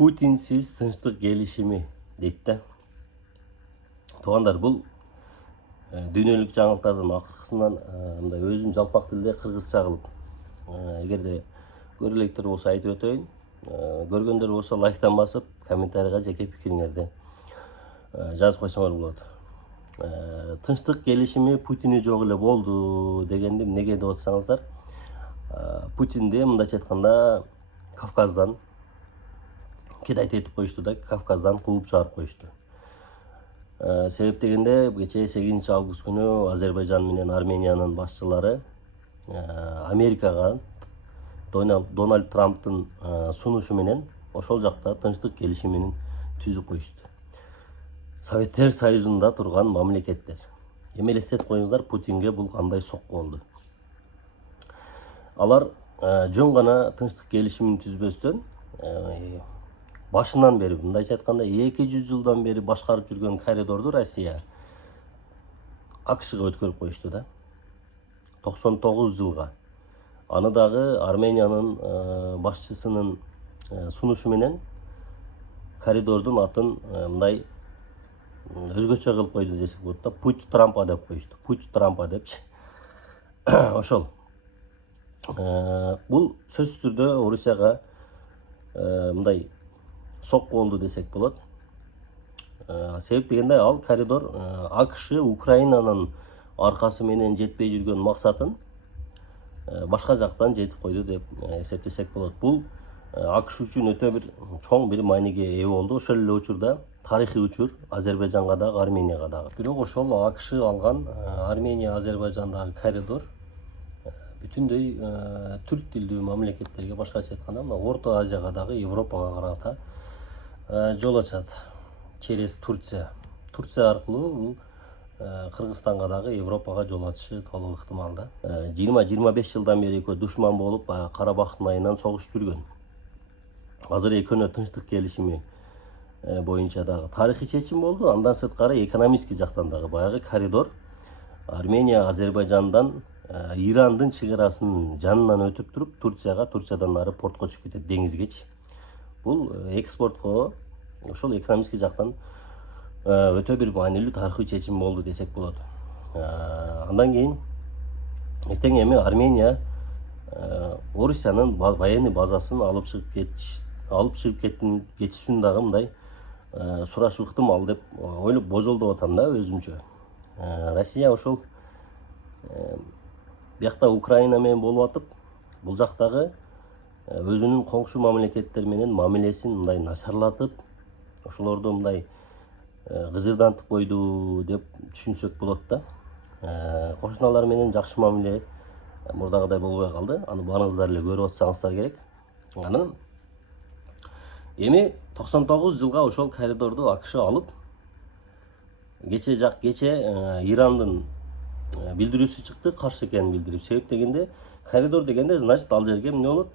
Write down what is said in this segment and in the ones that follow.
Putinsiz tinçlik gelişimi deydi de. Туғандар, бұл дүниелік жаңалықтардың ақырқысынан мындай өзім жалпақ тілде қырғызша қылып, егерде көргілектер болса айтып өтейін, көргендер болса лайктан басып, комментарийға жеке пікіріңерді жазып қойсаңар болады. Тынчтык келишими Путини жок эле болду дегенди эмнеге деп атсаңыздар, Путинди мындайча айтканда Кавказдан Китайты этип коюшту да, Кавказдан кууп чыгарып коюшту. Себеп дегенде кечээ 8 август күнү Азербайжан менен Армениянын башчылары Америкага Дональд Трамптын сунушу менен ошол жакта тынчтык келишимин түзүп коюшту. Советтер Союзунда турган мамлекеттер. Эми элестетип коюңуздар, Путинге бул кандай сокку болду. Алар жөн гана тынчтык келишимин түзбөстөн башынан бери, мындайча айтканда 200 жылдан бери башкарып жүргөн коридорду Россия АКШга өткөрүп коюшту да. 99 жылга. Аны дагы Армениянын башчысынын сунушу менен коридордун атын мындай өзгөчө кылып койду десек болот да. Путь Трампа деп коюшту. Путь Трампа депчи. Ошол. Бул сөзсүз түрдө Орусияга мындай сокку болду десек болот. Себеп дегенде ал коридор АКШ Украинанын аркасы менен жетпей жүргөн максатын башка жактан жетип койду деп эсептесек болот. Бул АКШ үчүн өтө бир чоң бир мааниге ээ болду. Ошол эле учурда тарыхый учур Азербайжанга дагы, Арменияга дагы. Бирок ошол АКШ алган Армения, Азербайжандагы коридор бүтүндөй түрк тилдүү мамлекеттерге, башкача айтканда, Орто Азияга дагы, Европага карата жол ачат. Через Турция. Турция аркылуу бул Кыргызстанга дагы, Европага жол ачышы толук ыктымал да. 20-25 жылдан бери экөө душман болуп, Карабахтын айынан согушуп жүргөн. Азыр экөөнө тынчтык келишими боюнча дагы тарыхый чечим болду. Андан сырткары экономический жактан дагы баягы коридор Армения, Азербайжандан Ирандын чек арасынын жанынан өтүп туруп Турцияга, Турциядан ары портко чыгып кетет, деңизгечи. Бул экспортко ошол экономический жактан өтө бир маанилүү тарыхый чечим болду десек болот. Андан кийин эртең эми Армения Орусиянын военный базасын алып чыгып кетишин дагы мындай сурашы ыктымал деп ойлоп божолдоп атам да өзүмчө. Россия ошол биякта Украина менен болуп атып, бул жактагы өзүнүн коңшу мамлекеттер менен мамилесин мындай начарлатып, ошолорду мындай кызырдантып койду деп түшүнсөк болот да. Кошуналар менен жакшы мамиле мурдагыдай болбой калды. Аны баарыңыздар эле көрүп атсаңыздар керек. Анан эми 99 жылга ошол коридорду АКШ алып, кече Ирандын билдирүүсү чыкты, каршы экенин билдирип. Себеп дегенде коридор дегенде, значит, ал жерге эмне болот?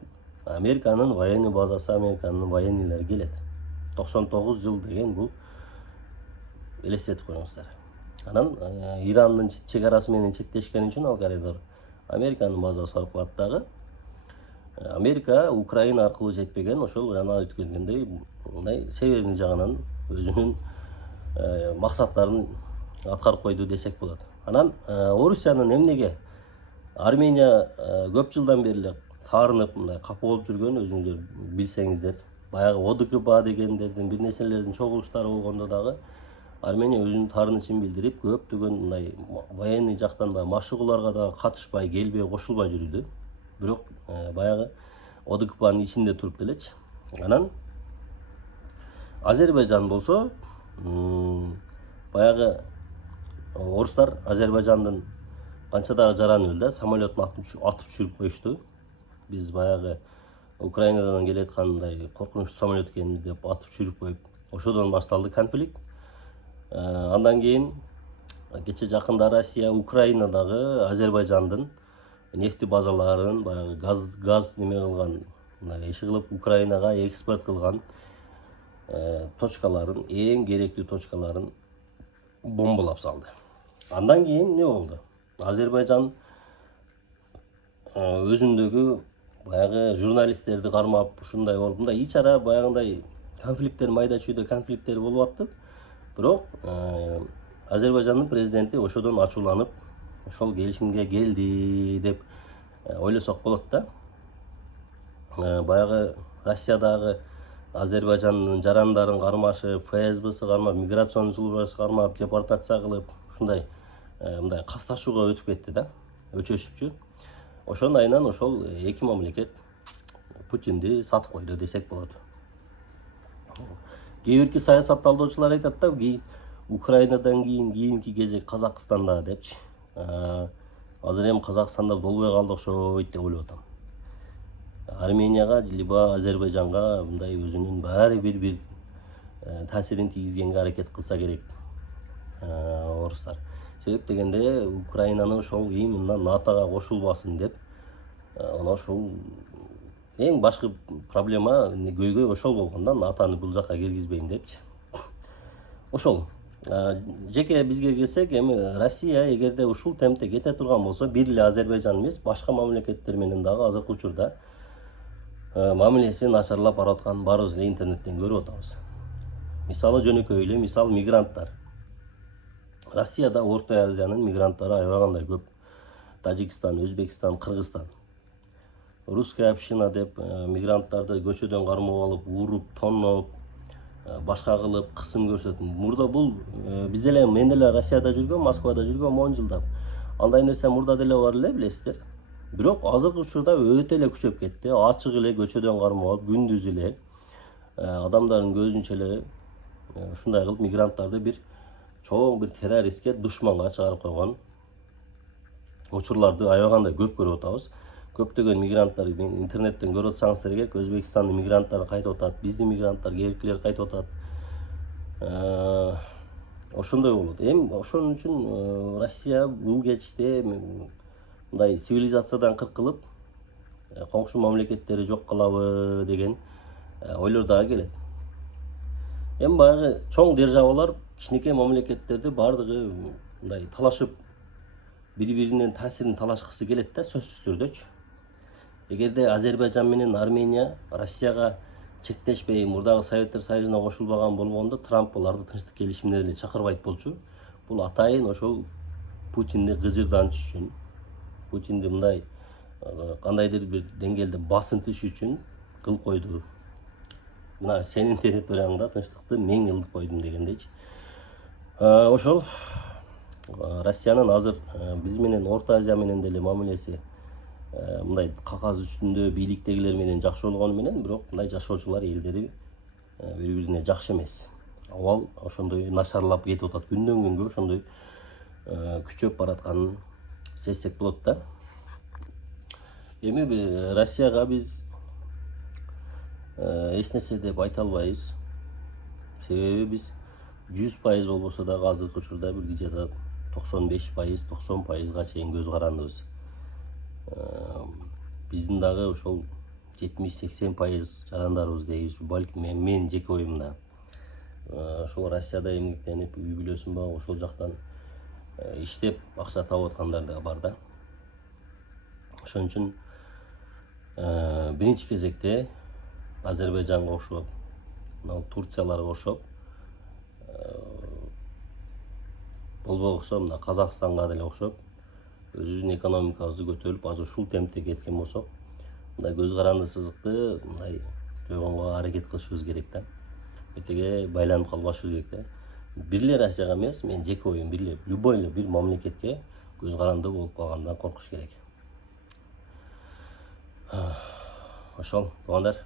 Американын военный базасы, Американын военныйлары келет. 99 жыл деген бул элестетип коюңуздар. Анан Ирандын чек арасы менен чектешкени үчүн ал коридор Американын базасы болуп калат дагы. Америка Украина аркылуу жетпеген, ошол жана өткөндөндөй мындай северный жагынан өзүнүн максаттарын аткарып койду десек болот. Анан Орусиянын эмнеге Армения көп жылдан бери эле таарынып, мындай капа болуп жүргөн, өзүңүздөр билсеңиздер, баягы ОДКБ дегендердин бир нерселердин чогулуштары болгондо дагы Армения өзүнүн таарынычын билдирип, көптөгөн мындай военный жактан машыгууларга дагы катышпай, келбей, кошулбай жүрдү. Бирок баягы ОДКБнын ичинде туруп делечи. Анан Азербайжан болсо, баягы орустар Азербайжандын канча дагы жараны өлдү, самолеттун атып түшүрүп коюшту. Биз баягы Украинадан келе аткан мындай коркунучтуу самолет экен деп атып түшүрүп коюп, ошодон башталды конфликт. Андан кийин кече жакында Россия Украинадагы Азербайжандын нефти базаларын, баягы газ неме кылган, мындай иши кылып Украинага экспорт кылган точкаларын, эң керектүү точкаларын бомбалап салды. Андан кийин эмне болду? Азербайжан өзүндөгү баягы журналисттерди кармап, ушундай болуп, мындай ичара баягындай конфликттер, майда чүйдө конфликттер болуп атты. Бирок Азербайжандын президенти ошодон ачууланып, ошол келишимге келди деп ойлосок болот да. Баягы Россиядагы Азербайжандын жарандарын кармашып, ФСБсы кармап, миграцион службасы кармап, депортация кылып, ушундай мындай касташууга өтүп кетти да, өчөшүпчү. Ошондайынан ошол эки мамлекет Путинди сатып койду десек болот. Кээ бирки саясатталуучулар айтат да, Украинадан кийинки кезек Казакстанда депчи. Азыр эми Казакстанда болбой калды окшойт деп ойлоп атам. Арменияга либо Азербайжанга мындай өзүнүн баары бир таасирин тийгизгенге аракет кылса керек орустар. Себеп дегенде Украинаны ошол именно НАТОга кошулбасын деп, ошол эң башкы проблема көйгөй ошол болгон да, НАТОны бул жака киргизбейин депчи. Ошол жеке бизге келсек, эми Россия эгерде ушул темпте кете турган болсо, бир эле Азербайжан эмес, башка мамлекеттер менен дагы азыркы учурда мамилеси начарлап барып атканын баарыбыз эле интернеттен көрүп атабыз. Мисалы жөнөкөй эле мисал мигранттар. Россияда Орто Азиянын мигранттары аябагандай көп. Тажикстан, Өзбекстан, Кыргызстан. Русская община деп мигранттарды көчөдөн кармап алып, уруп, тоноп, башка кылып, кысым көрсөтүп. Мурда бул биз эле, мен эле Россияда жүргөм, Москвада жүргөм 10 жылдап. Андай нерсе мурда деле бар эле, билесиздер. Бирок азыркы учурда өтө эле күчөп кетти. Ачык эле көчөдөн кармап, күндүз эле адамдардын көзүнчө эле ушундай кылып мигранттарды бир чоң бир террористке, душманга чыгарып койгон учурларды аябагандай көп көрүп атабыз. Көптөгөн мигранттар интернеттен көрүп атсаңыздар керек, Өзбекстандын мигранттары кайтып атат, биздин мигранттар, кээбиркилер кайтып атат. Ошондой болот. Эми ошон үчүн Россия бул кетиште мындай цивилизациядан кыркылып, коңшу мамлекеттери жок кылабы деген ойлор дагы келет. Эми баягы чоң державалар кичинекей мамлекеттерди баардыгы мындай талашып, бири-биринин таасирин талашкысы келет да, сөзсүз түрдөчү. Эгерде Азербайжан менен Армения Россияга чектешпей, мурдагы Советтер Союзуна кошулбаган болгондо, Трамп буларды тынчтык келишимине деле чакырбайт болчу. Бул атайын ошол Путинди кыжырдантыш үчүн, Путинди мындай кандайдыр бир деңгээлде басынтыш үчүн кылып койду. Мына сенин территорияңда тынчтыкты мен кылып койдум дегендейчи. Ошол Россиянын азыр биз менен Орто Азия менен деле мамилеси мындай кагаз үстүндө бийликтегилер менен жакшы болгону менен, бирок мындай жашоочулар элдери бири-бирине жакшы эмес. Абал ошондой начарлап кетип атат, күндөн күнгө ошондой күчөп баратканын сезсек болот да. Эми Россияга биз эч нерсе деп айта албайбыз. Себеби биз 100% болбосо дагы азыркы учурда бир где-то 95%, 90%га чейин көз карандыбыз. Биздин дагы ошол 70-80% жарандарыбыз дейбиз. Балким мен жеке оюмда. Ошол Россияда эмгектенип, үй бүлөсүн багып, ошол жактан иштеп, акча таап аткандар да бар да. Ошон үчүн биринчи кезекте Азербайжанга окшоп, Турцияларга окшоп, болбосо мына Казакстанга деле окшоп, өзүбүздүн экономикабызды көтөрүп, азыр ушул темпте кеткен болсок, мындай көз каранды сызыкты мындай жойгонго аракет кылышыбыз керек да. Эртеге байланып калбашыбыз керек да. Бир эле Россияга эмес, мен жеке оюм, любой эле бир мамлекетке көз каранды болуп калгандан коркуш керек. Ошол, туугандар.